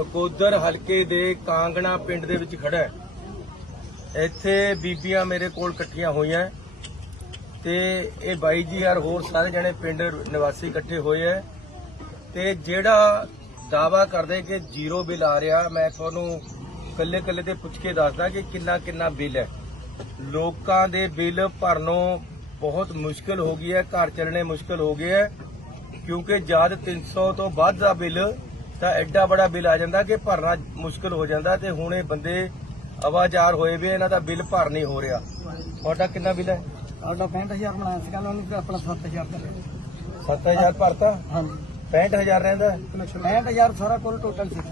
ਨਕੋਦਰ ਹਲਕੇ ਦੇ ਕਾਂਗਣਾ ਪਿੰਡ ਦੇ ਵਿੱਚ ਖੜਾ ਹੈ। ਇੱਥੇ ਬੀਬੀਆਂ ਮੇਰੇ ਕੋਲ ਇਕੱਠੀਆਂ ਹੋਈਆਂ ਤੇ ਇਹ ਬਾਈ ਜੀ ਯਾਰ ਹੋਰ ਸਾਰੇ ਜਣੇ ਪਿੰਡ ਨਿਵਾਸੀ ਇਕੱਠੇ ਹੋਏ ਐ ਤੇ ਜਿਹੜਾ ਦਾਵਾ ਕਰਦੇ ਕਿ ਜ਼ੀਰੋ ਬਿੱਲ ਆ ਰਿਹਾ, ਮੈਂ ਤੁਹਾਨੂੰ ਕੱਲੇ ਕੱਲੇ ਤੇ ਪੁੱਛ ਕੇ ਦੱਸਦਾ ਕਿ ਕਿੰਨਾ ਕਿੰਨਾ ਬਿੱਲ ਹੈ। ਲੋਕਾਂ ਦੇ ਬਿੱਲ ਭਰਨੋਂ ਬਹੁਤ ਮੁਸ਼ਕਲ ਹੋ ਗਈ ਹੈ, ਘਰ ਚੱਲਣੇ ਮੁਸ਼ਕਲ ਹੋ ਗਏ ਹੈ, ਕਿਉਂਕਿ ਜਦ 300 ਤੋਂ ਵੱਧ ਦਾ ਬਿੱਲ ਤਾਂ ਐਡਾ ਬੜਾ ਬਿੱਲ ਆ ਜਾਂਦਾ ਕਿ ਭਰਨਾ ਮੁਸ਼ਕਲ ਹੋ ਜਾਂਦਾ ਤੇ ਹੁਣ ਇਹ ਬੰਦੇ ਆਵਾਜ਼ਾਰ ਹੋਏ ਵੀ ਇਹਨਾਂ ਦਾ ਬਿੱਲ ਭਰ ਨਹੀਂ ਹੋ ਰਿਹਾ। ਤੁਹਾਡਾ ਕਿੰਨਾ ਬਿੱਲ ਹੈ? ਸਾਡਾ 65000 ਬਣਾਇਆ ਸੀਗਾ ਉਹਨੂੰ ਤੇ ਆਪਣਾ 7000 ਦਾ 7000 ਭਰਤਾ? ਹਾਂਜੀ। 65000 ਰਹਿੰਦਾ? 65000 ਸਾਰਾ ਕੁੱਲ ਟੋਟਲ ਸੀ।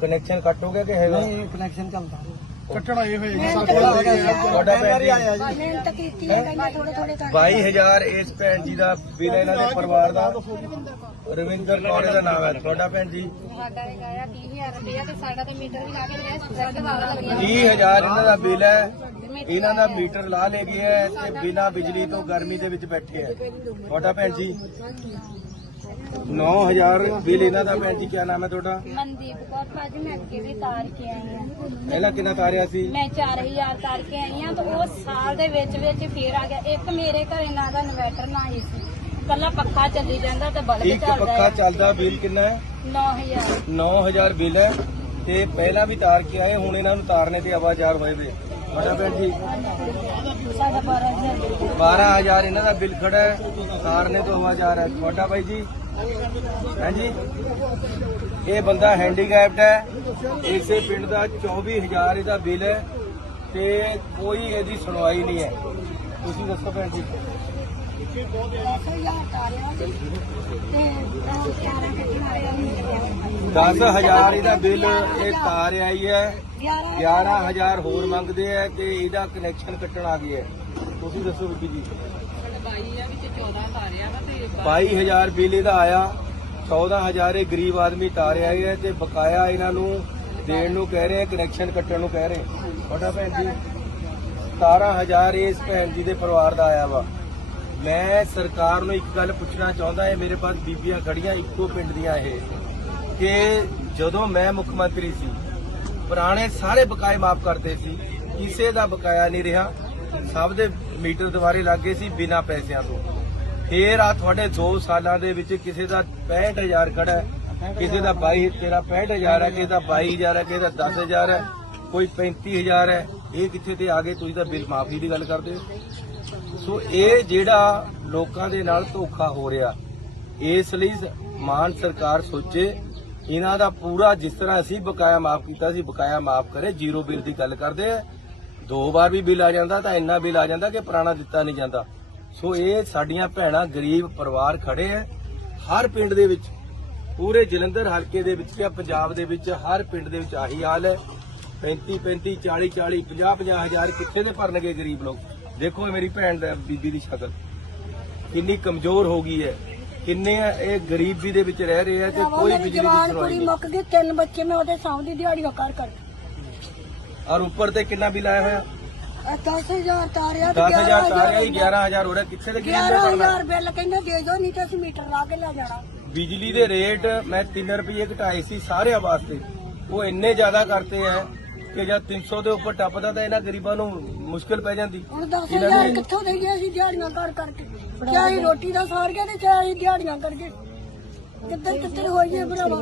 ਕਨੈਕਸ਼ਨ ਕੱਟ ਹੋ ਗਿਆ ਕਿ ਹੈਗਾ? ਨਹੀਂ ਕਨੈਕਸ਼ਨ ਚੱਲਦਾ। ਕੱਟਣਾ ਇਹ ਤੁਹਾਡਾ ਤੁਹਾਡਾ ਭੈਣ ਜੀ ਆਇਆ ਜੀ। ਮਿਹਨਤ ਕੀਤੀ ਹੈ ਕਹਿੰਦਾ ਥੋੜੇ ਥੋੜੇ ਕਰ 22000 ਇਸ ਭੈਣ ਜੀ ਦਾ ਬਿੱਲ ਇਹਨਾਂ ਦੇ ਪਰਿਵਾਰ ਦਾ। ਰਵਿੰਦਰ ਕੌਰ ਦਾ ਨਾਮ ਹੈ ਤੁਹਾਡਾ ਭੈਣ ਜੀ? ਸਾਡਾ ਹੈਗਾ ਆ 30000 ਰੁਪਇਆ ਤੇ ਸਾਡਾ ਤੇ ਮੀਟਰ ਵੀ ਲਾ ਕੇ ਲਿਆ ਸੈੱਟ ਵਾਲਾ ਲੱਗਿਆ 30000 ਇਹਨਾਂ ਦਾ ਬਿੱਲ ਹੈ ਇਹਨਾਂ ਦਾ ਮੀਟਰ ਲਾ ਲੇ ਗਿਆ ਹੈ ਤੇ ਬਿਨਾਂ ਬਿਜਲੀ ਤੋਂ ਗਰਮੀ ਦੇ ਵਿੱਚ ਬੈਠੇ ਹੈ। ਤੁਹਾਡਾ ਭੈਣ ਜੀ? 9000 ਬਿੱਲ ਇਹਨਾਂ ਦਾ ਭੈਣ ਜੀ ਕੀ ਨਾਮ ਹੈ ਤੁਹਾਡਾ? ਮਨਦੀਪ ਕੌਰ ਭਾਜੀ ਮੈਂ ਅੱਗੇ ਵੀ ਤਾਰ ਕੇ ਆਈ ਆ ਪਹਿਲਾਂ ਕਿੰਨਾ ਤਾਰਿਆ ਸੀ? ਮੈਂ 4000 ਤਾਰ ਕੇ ਆਈ ਆ ਤਾਂ ਉਹ ਸਾਲ ਦੇ ਵਿੱਚ ਵਿੱਚ ਫੇਰ ਆ ਗਿਆ। ਇੱਕ ਮੇਰੇ ਘਰੇ ਨਾ ਦਾ ਇਨਵਰਟਰ ਨਾ ਹੀ ਸੀ। ਕੱਲਾ ਪੱਖਾ ਚੱਲੀ ਜਾਂਦਾ ਤੇ ਬਲਬ ਇੱਕ ਚੱਲਦਾ ਪੱਖਾ ਚੱਲਦਾ ਬਿੱਲ ਕਿੰਨਾ ਹੈ? 9000 9000 ਬਿੱਲ ਹੈ। ਤੇ ਪਹਿਲਾਂ ਵੀ ਤਾਰ ਕੇ ਆਏ ਹੁਣ ਇਹਨਾਂ ਨੂੰ ਤਾਰਨੇ ਤੇ ਆਵਾਜ਼ਾਰ ਹੋਏ ਵੇ। ਤੁਹਾਡਾ ਭੈਣ ਜੀ। ਸਾਡਾ 12000 12000 ਇਹਨਾਂ ਦਾ ਬਿੱਲ ਖੜਾ ਹੈ। ਤਾਰਨੇ ਤੋਂ ਆਵਾਜ਼ਾਰ ਹੈ ਤੁਹਾਡਾ ਬਾਈ ਜੀ? ਹਾਂਜੀ ਇਹ ਬੰਦਾ ਹੈਂਡੀਕੈਪਡ ਹੈ। ਇਸੇ ਪਿੰਡ ਦਾ 24000 ਇਹਦਾ ਬਿੱਲ ਹੈ। ਤੇ ਕੋਈ ਇਹਦੀ ਸੁਣਵਾਈ ਨਹੀਂ ਹੈ। ਤੁਸੀਂ ਦੱਸੋ ਭੈਣ ਜੀ। 10000 ਤਾਰਿਆ ਸੀ ਤੇ 11 ਕੱਟਣ ਆਇਆ 10000 ਇਹਦਾ ਬਿੱਲ ਇਹ ਤਾਰ ਆਈ ਹੈ 11 11000 ਹੋਰ ਮੰਗਦੇ ਆ ਤੇ ਇਹਦਾ ਕਨੈਕਸ਼ਨ ਕੱਟਣ ਆ ਗਿਆ। ਤੁਸੀਂ ਦੱਸੋ ਬੀਬੀ ਜੀ। 22000 ਬਿੱਲ ਇਹਦਾ ਆਇਆ। 14000 ਇਹ ਗਰੀਬ ਆਦਮੀ ਤਾਰਿਆ ਹੈ ਤੇ ਬਕਾਇਆ ਇਹਨਾਂ ਨੂੰ ਦੇਣ ਨੂੰ ਕਹਿ ਰਹੇ ਆ ਕਨੈਕਸ਼ਨ ਕੱਟਣ ਨੂੰ ਕਹਿ ਰਹੇ ਤੁਹਾਡਾ ਭੈਣ ਜੀ 17000 ਇਸ ਭੈਣ ਜੀ ਦੇ ਪਰਿਵਾਰ ਦਾ ਆਇਆ ਵਾ। ਮੈਂ ਸਰਕਾਰ ਨੂੰ ਇੱਕ ਗੱਲ ਪੁੱਛਣਾ ਚਾਹੁੰਦਾ ਹੈ ਮੇਰੇ ਪਾਸ ਬੀਬੀਆਂ ਖੜੀਆਂ ਇੱਕੋ ਪਿੰਡ ਦੀਆਂ ਇਹ, ਕਿ ਜਦੋਂ ਮੈਂ ਮੁੱਖ ਮੰਤਰੀ ਸੀ, ਪੁਰਾਣੇ ਸਾਰੇ ਬਕਾਏ ਮਾਫ ਕਰਦੇ ਸੀ, ਕਿਸੇ ਦਾ ਬਕਾਇਆ ਨਹੀਂ ਰਿਹਾ, ਸਭ ਦੇ ਮੀਟਰ ਦੁਬਾਰੇ ਲੱਗੇ ਸੀ ਬਿਨਾਂ ਪੈਸਿਆਂ ਤੋਂ। ਫੇਰ ਆ ਤੁਹਾਡੇ 2 ਸਾਲਾਂ ਦੇ ਵਿੱਚ ਕਿਸੇ ਦਾ 65000 ਖੜਾ ਕਿਸੇ ਦਾ 22 ਤੇਰਾ 65000 ਹੈ, ਕਿਸੇ ਦਾ 22000 ਹੈ, ਕਿਸੇ ਦਾ 10000 ਹੈ, ਕੋਈ 35000 ਹੈ, ਇਹ ਕਿੱਥੇ ਤੇ ਆ ਗਏ? ਤੁਸੀਂ ਤਾਂ ਬਿੱਲ ਮਾਫੀ ਦੀ ਗੱਲ ਕਰਦੇ ਹੋ। ਸੋ ਇਹ ਜਿਹੜਾ ਲੋਕਾਂ ਦੇ ਨਾਲ ਧੋਖਾ ਹੋ ਰਿਹਾ, ਇਸ ਲਈ ਮਾਨ ਸਰਕਾਰ ਸੋਚੇ, ਇਹਨਾਂ ਦਾ ਪੂਰਾ ਜਿਸ ਤਰ੍ਹਾਂ ਅਸੀਂ ਬਕਾਇਆ ਮਾਫ ਕੀਤਾ ਸੀ, ਬਕਾਇਆ ਮਾਫ ਕਰੇ, ਜ਼ੀਰੋ ਬਿੱਲ ਦੀ ਗੱਲ ਕਰਦੇ ਆ। ਦੋ ਵਾਰ ਵੀ ਬਿੱਲ ਆ ਜਾਂਦਾ ਤਾਂ ਇੰਨਾ ਬਿੱਲ ਆ ਜਾਂਦਾ ਕਿ ਪੁਰਾਣਾ ਦਿੱਤਾ ਨਹੀਂ ਜਾਂਦਾ। ਸੋ ਇਹ ਸਾਡੀਆਂ ਭੈਣਾਂ ਗਰੀਬ ਪਰਿਵਾਰ ਖੜੇ ਆ, ਹਰ ਪਿੰਡ ਦੇ ਵਿੱਚ, ਪੂਰੇ ਜਲੰਧਰ ਹਲਕੇ ਦੇ ਵਿੱਚ ਜਾਂ ਪੰਜਾਬ ਦੇ ਵਿੱਚ ਹਰ ਪਿੰਡ ਦੇ ਵਿੱਚ ਆਹੀ ਹਾਲ ਹੈ। 35 35 40 40 50 50 ਹਜ਼ਾਰ ਕਿੱਥੇ ਦੇ ਭਰਨਗੇ ਗਰੀਬ ਲੋਕ? ਦੇਖੋ ਮੇਰੀ ਭੈਣ ਦਾ ਬੀਬੀ ਦੀ ਸ਼ਕਲ। ਕਿੰਨੀ ਕਮਜ਼ੋਰ ਹੋ ਗਈ ਹੈ। ਕਿੰਨੇ ਇਹ ਗਰੀਬੀ ਦੇ ਵਿੱਚ ਰਹਿ ਰਹੇ ਆ ਤੇ ਕੋਈ ਬਿਜਲੀ ਦੀ ਜਵਾਨ ਸੁਣਵਾਈ ਕੁੜੀ ਨਹੀਂ। ਮੁੱਕ ਗਈ ਤਿੰਨ ਬੱਚੇ ਮੈਂ ਉਹਦੇ ਸਾਹਮਣੇ ਦਿਹਾੜੀਆਂ ਕਰ ਕਰ ਔਰ ਉੱਪਰ ਤੇ ਕਿੰਨਾ ਬਿੱਲ ਆਇਆ ਹੋਇਆ? 10000 ਤਾਰਿਆ 10000 ਤਾਰਿਆ ਹੀ 11000 ਹੋ ਰਿਹਾ। ਕਿੱਥੇ ਦੇ ਗਰੀਬ ਭਰਨਾ 11000 ਬਿੱਲ ਕਹਿੰਦੇ ਦੇ ਦਿਓ ਨਹੀਂ ਤੇ ਅਸੀਂ ਮੀਟਰ ਲਾ ਕੇ ਲੈ ਜਾਣਾ। ਬਿਜਲੀ ਦੇ ਰੇਟ ਮੈਂ 3 ਰੁਪਏ ਘਟਾਏ ਸੀ ਸਾਰਿਆਂ ਵਾਸਤੇ। ਉਹ ਇੰਨੇ ਜ਼ਿਆਦਾ ਕਰਤੇ ਐ ਕਿ ਜਦ 300 ਦੇ ਉੱਪਰ ਟੱਪਦਾ ਤਾਂ ਇਹਨਾਂ ਗਰੀਬਾਂ ਨੂੰ ਮੁਸ਼ਕਲ ਪੈ ਜਾਂਦੀ। ਹੁਣ 10000 ਕਿੱਥੋਂ ਦੇਈਏ ਅਸੀਂ ਦਿਹਾੜੀਆਂ ਕਰ ਕਰਕੇ? ਚਾਹੇ ਰੋਟੀ ਦਾ ਸਾਰ ਗਿਆ ਤੇ ਚਾਹੇ ਅਸੀਂ ਦਿਹਾੜੀਆਂ ਕਰਕੇ? ਕਿੱਧਰ ਕਿੱਧਰ ਹੋਈਏ ਭਰਾਵਾ?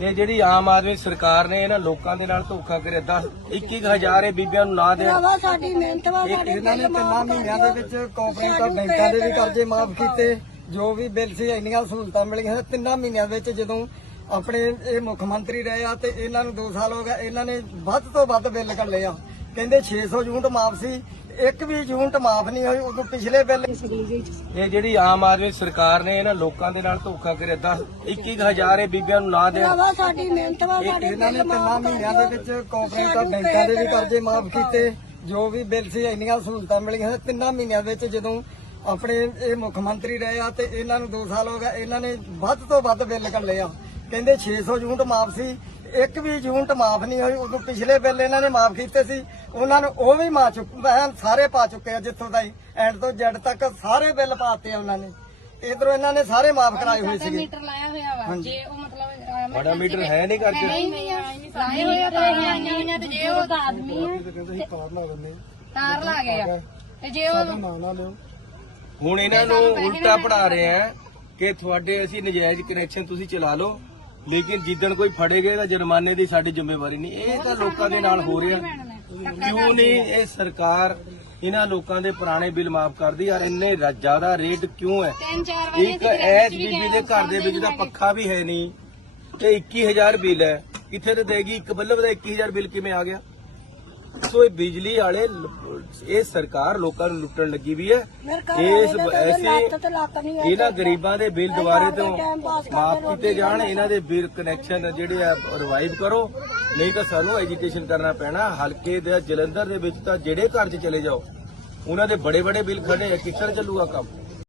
ਇਹ ਜਿਹੜੀ ਆਮ ਆਦਮੀ ਸਰਕਾਰ ਨੇ ਇਹਨਾਂ ਲੋਕਾਂ ਦੇ ਨਾਲ ਧੋਖਾ ਕਰਿਆ 10 21000 ਇਹ ਬੀਬੀਆਂ ਨੂੰ ਨਾ ਭਰਾਵਾ ਸਾਡੀ ਮਿਹਨਤ ਵਾ ਸਾਡੇ ਇਹਨਾਂ ਨੇ ਤਿੰਨਾਂ ਮਹੀਨਿਆਂ ਦੇ ਵਿੱਚ ਕੋਆਪਰੇਟਿਵ ਬੈਂਕਾਂ ਦੇ ਵੀ ਕਰਜ਼ੇ ਮਾਫ ਕੀਤੇ ਜੋ ਵੀ ਬਿੱਲ ਸੀ ਇੰਨੀਆਂ ਸਹੂਲਤਾਂ ਮਿਲੀਆਂ ਤਿੰਨਾਂ ਮਹੀਨਿਆਂ ਵਿੱਚ ਜਦੋਂ ਆਪਣੇ ਇਹ ਮੁੱਖ ਮੰਤਰੀ ਰਹੇ ਆ ਤੇ ਇਹਨਾਂ ਨੂੰ 2 ਸਾਲ ਹੋ ਗਏ। ਇਹਨਾਂ ਨੇ ਵੱਧ ਤੋਂ ਵੱਧ ਬਿੱਲ ਕੱਢੇ ਆ। ਕਹਿੰਦੇ 600 ਯੂਨਿਟ ਮਾਫ ਸੀ। ਇੱਕ ਵੀ ਯੂਨਿਟ ਮਾਫ ਨਹੀਂ ਹੋਈ ਉਦੋਂ ਪਿਛਲੇ ਬਿੱਲ ਇਹ ਜਿਹੜੀ ਆਮ ਆਦਮੀ ਸਰਕਾਰ ਨੇ ਇਹਨਾਂ ਲੋਕਾਂ ਦੇ ਨਾਲ ਧੋਖਾ ਕਰਿਆ। 10 21000 ਇਹ ਬੀਬੀਆਂ ਨੂੰ ਨਾ ਦੇਣ ਸਾਡੀ ਮਿਹਨਤ ਵਾ ਸਾਡੇ ਇਹਨਾਂ ਨੇ ਤਿੰਨਾਂ ਮਹੀਨਿਆਂ ਦੇ ਵਿੱਚ ਕੋਆਪਰੇਟਿਵ ਬੈਂਕਾਂ ਦੇ ਵੀ ਕਰਜ਼ੇ ਮਾਫ ਕੀਤੇ। ਜੋ ਵੀ ਬਿੱਲ ਸੀ ਇੰਨੀਆਂ ਸਹੂਲਤਾਂ ਮਿਲੀਆਂ। ਤਿੰਨਾਂ ਮਹੀਨਿਆਂ ਵਿੱਚ ਜਦੋਂ ਆਪਣੇ ਇਹ ਮੁੱਖ ਮੰਤਰੀ ਰਹੇ ਆ ਤੇ ਇਹਨਾਂ ਨੂੰ 2 ਸਾਲ ਹੋ ਗਏ। ਇਹਨਾਂ ਨੇ ਵੱਧ ਤੋਂ ਵੱਧ ਬਿੱਲ ਕੱਢੇ ਆ। ਕਹਿੰਦੇ 600 ਯੂਨਿਟ ਮਾਫ ਸੀ ਇੱਕ ਵੀ ਯੂਨਿਟ ਮਾਫ ਨਹੀਂ ਹੋਈ ਉਦੋਂ ਪਿਛਲੇ ਬਿੱਲ ਇਹਨਾਂ ਨੇ ਮਾਫ ਕੀਤੇ ਸੀ ਉਹਨਾਂ ਨੂੰ ਉਹ ਵੀ ਮਾ ਚੁੱਕ ਸਾਰੇ ਪਾ ਚੁੱਕੇ ਆ ਜਿੱਥੋਂ ਤਾਈ ਐਂਡ ਤੋਂ ਜੈਡ ਤੱਕ ਸਾਰੇ ਬਿੱਲ ਪਾਤੇ ਆ ਉਹਨਾਂ ਨੇ। ਇਧਰੋਂ ਇਹਨਾਂ ਨੇ ਸਾਰੇ ਮਾਫ ਕਰਾਏ ਹੋਏ ਸੀਗੇ। ਮੀਟਰ ਲਾਇਆ ਹੋਇਆ ਵਾ ਜੇ ਉਹ ਮਤਲਬ ਤੁਹਾਡਾ ਮੀਟਰ ਹੈ ਨਹੀਂ ਲਾਏ ਤਾਂ ਆਈਆਂ ਹੋਈਆਂ ਤੇ ਜੇ ਉਹ ਆਦਮੀ ਆ ਤਾਰ ਲਾ ਗਏ ਆ। ਤੇ ਜੇ ਉਹ ਹੁਣ ਇਹਨਾਂ ਨੂੰ ਉਲਟਾ ਪੜਾ ਰਹੇ ਆ। ਕਿ ਤੁਹਾਡੇ ਅਸੀਂ ਨਜਾਇਜ਼ ਕਨੈਕਸ਼ਨ ਤੁਸੀਂ ਚਲਾ ਲਓ। ਲੇਕਿਨ ਜਿੱਦਣ ਕੋਈ ਫੜੇ ਗਏ ਤਾਂ ਜੁਰਮਾਨੇ ਦੀ ਸਾਡੀ ਜ਼ਿੰਮੇਵਾਰੀ ਨਹੀਂ। ਇਹ ਤਾਂ ਲੋਕਾਂ ਦੇ ਨਾਲ ਹੋ ਰਿਹਾ। ਕਿਉਂ ਨਹੀਂ ਇਹ ਸਰਕਾਰ ਇਹਨਾਂ ਲੋਕਾਂ ਦੇ ਪੁਰਾਣੇ ਬਿੱਲ ਮਾਫ ਕਰਦੀ ਯਾਰ ਇੰਨੇ ਜ਼ਿਆਦਾ ਰੇਟ ਕਿਉਂ ਹੈ? ਇੱਕ ਐਸ ਬੀਬੀ ਦੇ ਘਰ ਦੇ ਵਿੱਚ ਤਾਂ ਪੱਖਾ ਵੀ ਹੈ ਨਹੀਂ ਤੇ 21000 ਬਿੱਲ ਹੈ। ਕਿੱਥੇ ਤੇ ਦੇਗੀ? ਇੱਕ ਬੱਲਬ ਦਾ 21000 ਬਿੱਲ ਕਿਵੇਂ ਆ ਗਿਆ? ਸੋ ਇਹ ਬਿਜਲੀ ਵਾਲੇ ਲ- ਇਹ ਸਰਕਾਰ ਲੋਕਾਂ ਨੂੰ ਲੁੱਟਣ ਲੱਗੀ ਵੀ ਹੈ। ਇਸ ਐਸੇ ਇਹਨਾਂ ਗਰੀਬਾਂ ਦੇ ਬਿੱਲ ਦੁਬਾਰੇ ਤੋਂ ਮਾਫ ਕੀਤੇ ਜਾਣ ਇਹਨਾਂ ਦੇ ਬਿੱਲ ਕਨੈਕਸ਼ਨ ਜਿਹੜੇ ਆ ਰਿਵਾਈਵ ਕਰੋ। ਨਹੀਂ ਤਾਂ ਸਾਨੂੰ ਐਜੀਟੇਸ਼ਨ ਕਰਨਾ ਪੈਣਾ। ਹਲਕੇ ਦੇ ਜਲੰਧਰ ਦੇ ਵਿੱਚ ਤਾਂ ਜਿਹੜੇ ਘਰ 'ਚ ਚਲੇ ਜਾਓ ਉਹਨਾਂ ਦੇ ਬੜੇ ਬੜੇ ਬਿੱਲ ਖੜੇ ਆ ਕਿੱਥੇ ਚੱਲੂਗਾ ਕੰਮ?